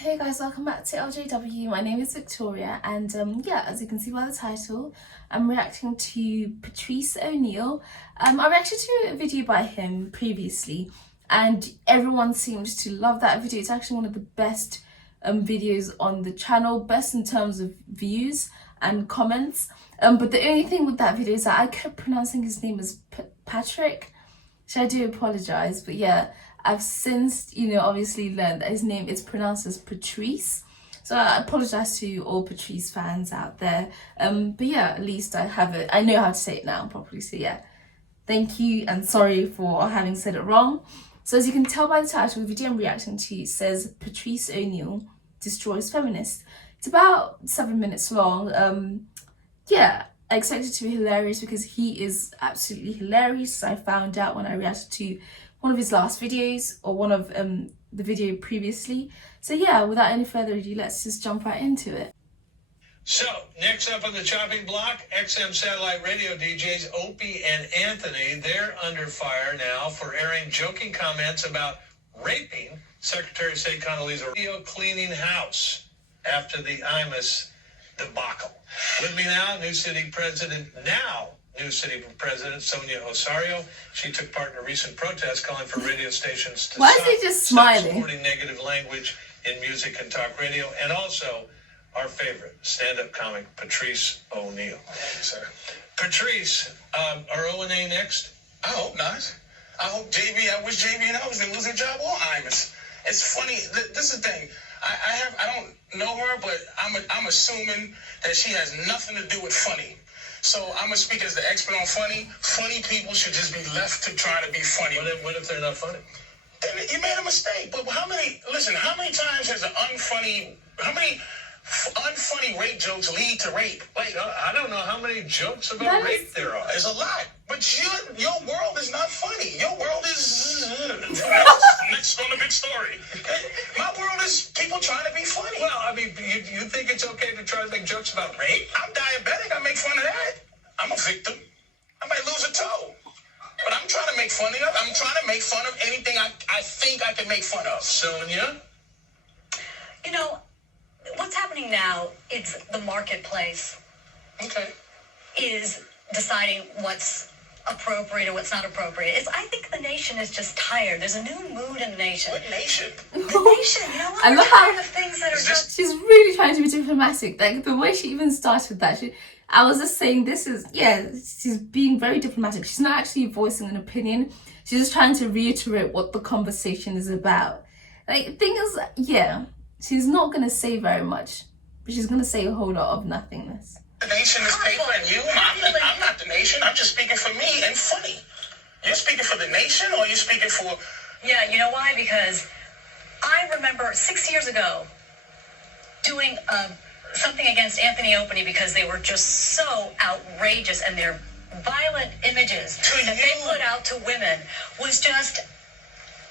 Hey guys, welcome back to L.J.W. My name is Victoria and yeah, as you can see by the title, I'm reacting to Patrice O'Neill. I reacted to a video by him previously and everyone seems to love that video. It's actually one of the best videos on the channel, best in terms of views and comments. But the only thing with that video is that I kept pronouncing his name as Patrice. So I do apologize, but yeah, I've since, obviously learned that his name is pronounced as Patrice. So I apologize to all Patrice fans out there. But yeah, at least I have it. I know how to say it now properly. So yeah, thank you and sorry for having said it wrong. So as you can tell by the title, the video I'm reacting to says Patrice O'Neill destroys feminists. It's about 7 minutes long. Yeah, I expect it to be hilarious because he is absolutely hilarious. I found out when I reacted to one of his last videos or one of the video previously. So yeah, without any further ado, let's just jump right into it. So, next up on the chopping block, XM satellite radio DJs Opie and Anthony. They're under fire now for airing joking comments about raping Secretary of State Condoleezza Rice cleaning house after the Imus debacle. With me now, New City President Sonia Osorio. She took part in a recent protest calling for radio stations to stop supporting negative language in music and talk radio, and also our favorite stand-up comic, Patrice O'Neill. Sir. Patrice, are O&A next? I hope not. I wish JB and I was going to lose their job or Imus. It's funny. This is the thing. I don't know her, but I'm assuming that she has nothing to do with funny. So I'm gonna speak as the expert on funny. Funny people should just be left to try to be funny. What if they're not funny? Then you made a mistake. But how many times has how many unfunny rape jokes lead to rape? Wait, I don't know how many jokes about rape there are. There's a lot. But your world is not funny. Your world is next on the big story. My world is people trying to be funny. Well, I mean, you think it's okay to try to make jokes about rape? I'm diabetic. I make fun of that. I'm a victim. I might lose a toe. But I'm trying to make fun of it. I'm trying to make fun of anything I think I can make fun of. Sonia? You know, what's happening now is the marketplace is deciding what's appropriate and what's not appropriate. I think the nation is just tired. There's a new mood in the nation. What nation? The nation, you know what? I love tired of things that are just... She's really trying to be diplomatic. Like the way she even started that, I was just saying she's being very diplomatic. She's not actually voicing an opinion. She's just trying to reiterate what the conversation is about. Like the thing is, yeah, she's not going to say very much, but she's going to say a whole lot of nothingness. The nation is paper and you? I'm not the nation. I'm just speaking for me and funny. You're speaking for the nation or you're speaking for... Yeah, you know why? Because I remember 6 years ago doing something against Anthony Opie because they were just so outrageous and their violent images that they put out to women was just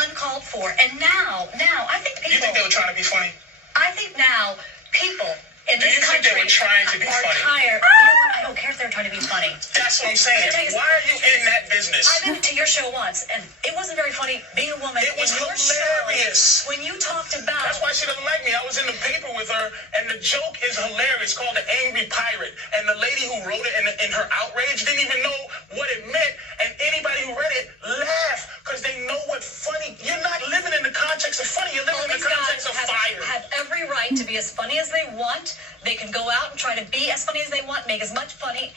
uncalled for. And now, I think people... You think they were trying to be funny? I think now people... in this country they were trying to be funny? Tired. You know what? I don't care if they're trying to be funny. That's what I'm saying. Why are you in that business? I've been to your show once, and it wasn't very funny being a woman. It was in your hilarious. Show, when you talked about... That's why she doesn't like me. I was in the paper with her, and the joke is hilarious. It's called The Angry Pirate. And the lady who wrote it in her outrage didn't even know what it meant. And anybody who read it laughed because they know what funny... You're not living in the context of funny. You're living in the context of fire. Have every right to be as funny as they want. They can go out and try to be as funny as they want, make as much money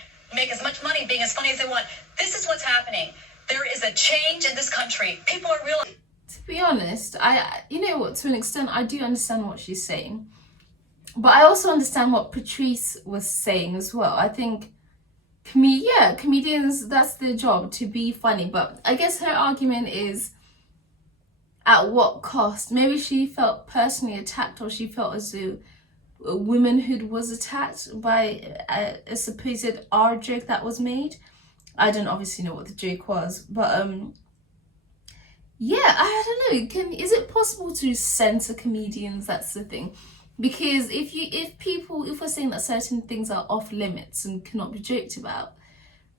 being as funny as they want. This is what's happening. There is a change in this country. People are realizing. To be honest, to an extent, I do understand what she's saying. But I also understand what Patrice was saying as well. I think, comedians, that's their job, to be funny. But I guess her argument is, at what cost? Maybe she felt personally attacked, or she felt as though womanhood was attacked by a supposed R joke that was made. I don't obviously know what the joke was, but yeah, I don't know. Is it possible to censor comedians? That's the thing. Because if we're saying that certain things are off limits and cannot be joked about,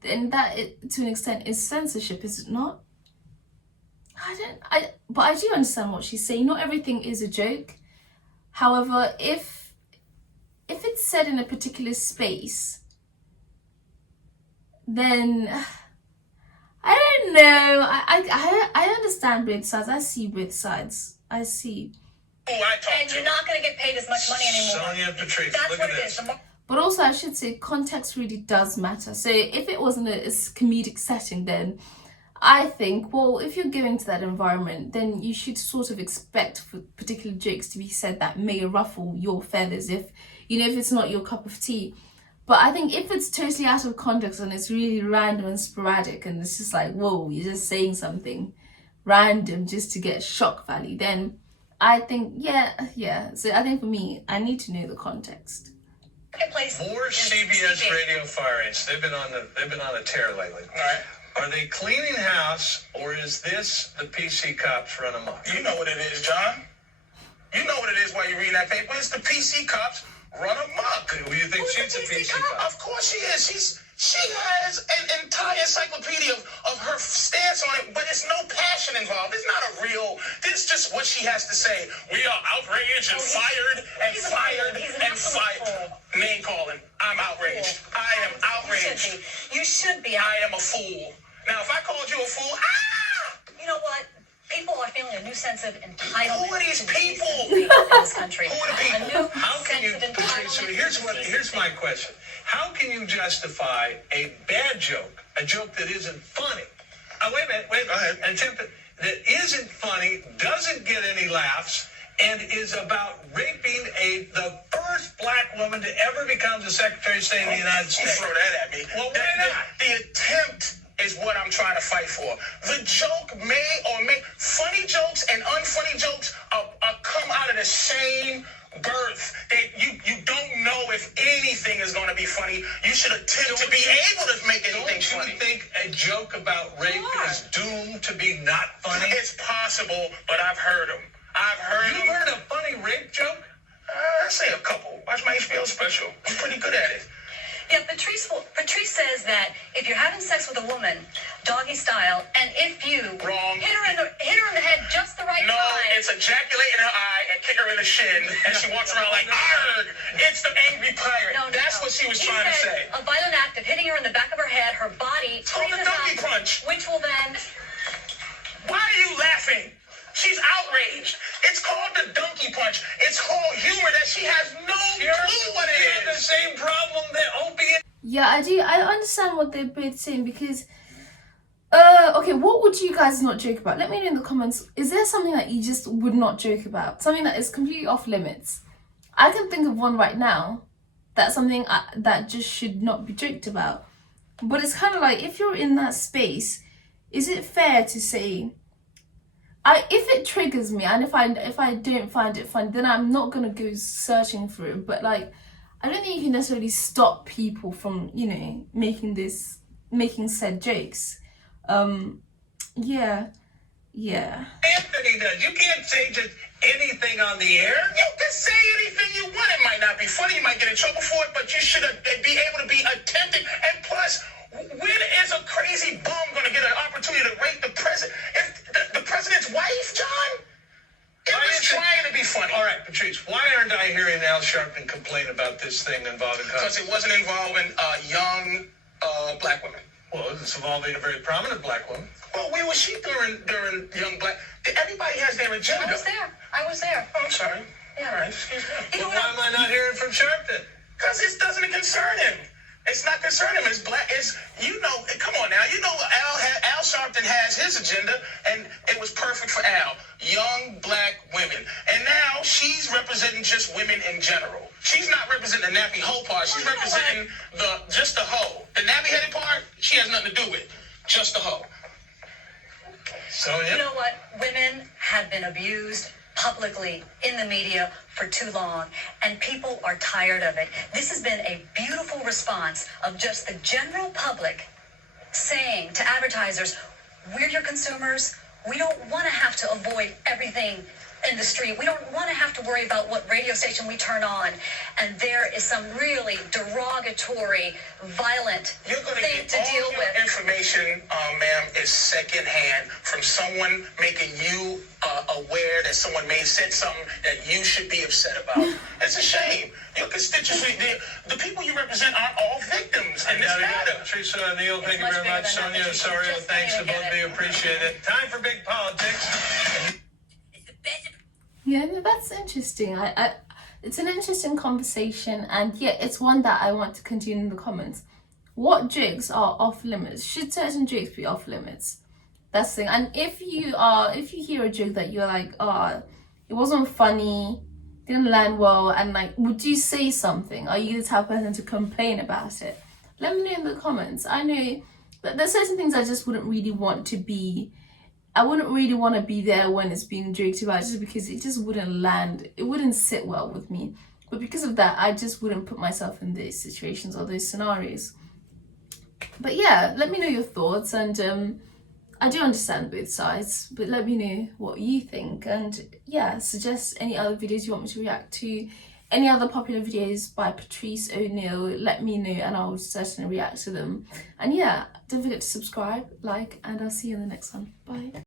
then that to an extent is censorship, is it not? But I do understand what she's saying. Not everything is a joke. However, if it's said in a particular space, then I don't know. I understand both sides. I see both sides. I see. And you're not going to get paid as much money anymore. Sonia and Patrice, That's look what at it this. is. But also, I should say, context really does matter. So if it wasn't a comedic setting, then I think, well, if you're going to that environment, then you should sort of expect for particular jokes to be said that may ruffle your feathers if it's not your cup of tea. But I think if it's totally out of context and it's really random and sporadic and it's just like, whoa, you're just saying something random just to get shock value, then I think, yeah. So I think for me, I need to know the context. More CBS radio firings. They've been on a tear lately. All right. Are they cleaning house, or is this the PC cops run amok? You know what it is, John. You know what it is while you're reading that paper. It's the PC cops run amok. Do you think she's a PC cop? Of course she is. She has an entire encyclopedia of her stance on it, but it's no passion involved. It's not a real. This is just what she has to say. We are outraged and fired. Name calling. I'm outraged. I am outraged. You should be. I am a fool. Now, if I called you a fool, You know what? People are feeling a new sense of entitlement. Who are these to people? in this country. Who are the people? A new How can you, sense of Patrice, so entitlement. here's my question. How can you justify a bad joke, a joke that isn't funny? Wait a minute. Go ahead. An attempt that isn't funny, doesn't get any laughs, and is about raping the first black woman to ever become the Secretary of State of the United Don't States. throw that at me. Well, why not? The attempt is what I'm trying to fight for. The joke funny jokes and unfunny jokes are come out of the same birth. You don't know if anything is going to be funny. You should attempt to be able to make anything funny. Don't you think a joke about rape is doomed to be not funny? It's possible, but I've heard them. You've heard a funny rape joke? I say a couple. Watch my HBO special. I'm pretty good at it. Yeah, Patrice says that if you're having sex with a woman, doggy style, and if you Wrong. hit her in the head just the right No, time. it's ejaculate in her eye and kick her in the shin, and she walks around like, arg! It's the angry pirate. That's what she was trying to say. A violent act of hitting her in the back of her head, her body called the freezes donkey up, punch. which will then. Why are you laughing? She's outraged. It's called the donkey punch. It's called humor that she has no clue what it You have the is. same problem that Opie. Yeah, I do. I understand what they're both saying because, okay, what would you guys not joke about? Let me know in the comments. Is there something that you just would not joke about? Something that is completely off limits? I can think of one right now. That's something that just should not be joked about. But it's kind of like, if you're in that space, is it fair to say, if it triggers me and if I don't find it funny, then I'm not gonna go searching for it. But like, I don't think you can necessarily stop people from, making said jokes. Yeah. Anthony does. You can't say just anything on the air. You can say anything you want. It might not be funny. You might get in trouble for it, but you should be able to be attempting. And plus, when is a crazy bum going to get an opportunity to rape the president? If the president's wife, John? It was trying to be funny. All right, Patrice, why aren't I hearing Al Sharpton complain about this thing involving Because it wasn't involving young black women. Well, it's involving a very prominent black woman. Well, where was she during young black? Everybody has their agenda. I was there. Oh, I'm sorry. Yeah. All right, excuse me. Well, why am I not hearing from Sharpton? Because it doesn't concern him. It's not concerning him. It's black. Come on now. Al Sharpton has his agenda, and it was perfect for Al. Young black women. And now she's representing just women in general. She's not representing the nappy hoe part. She's representing just the hoe. The nappy-headed part, she has nothing to do with. Just the hoe. So, yeah. You know what? Women have been abused publicly in the media for too long, and people are tired of it. This has been a beautiful response of just the general public saying to advertisers, we're your consumers. We don't want to have to avoid everything in the street. We don't want to have to worry about what radio station we turn on, and there is some really derogatory, violent You're going to thing get to all deal your with. information, ma'am, is secondhand from someone making you aware that someone may have said something that you should be upset about. It's a shame. Your constituency, the people you represent aren't all victims in this matter. Patrice O'Neill, thank you much very bigger much. than that, Sonia Patrice. Osorio, Just thanks to don't even both of get you. it. Appreciate it. Time for big politics. Yeah, no, that's interesting. It's an interesting conversation, and yeah, it's one that I want to continue in the comments. What jokes are off limits? Should certain jokes be off limits? That's the thing. And if you hear a joke that you're like, oh, it wasn't funny, didn't land well, and like, would you say something? Are you the type of person to complain about it? Let me know in the comments. I know that there's certain things I just wouldn't really want to be. I wouldn't really want to be there when it's being joked about, just because it just wouldn't land. It wouldn't sit well with me. But because of that, I just wouldn't put myself in those situations or those scenarios. But yeah, let me know your thoughts, and I do understand both sides, but let me know what you think, and yeah, suggest any other videos you want me to react to, any other popular videos by Patrice O'Neill. Let me know and I'll certainly react to them. And yeah, don't forget to subscribe, like, and I'll see you in the next one. Bye.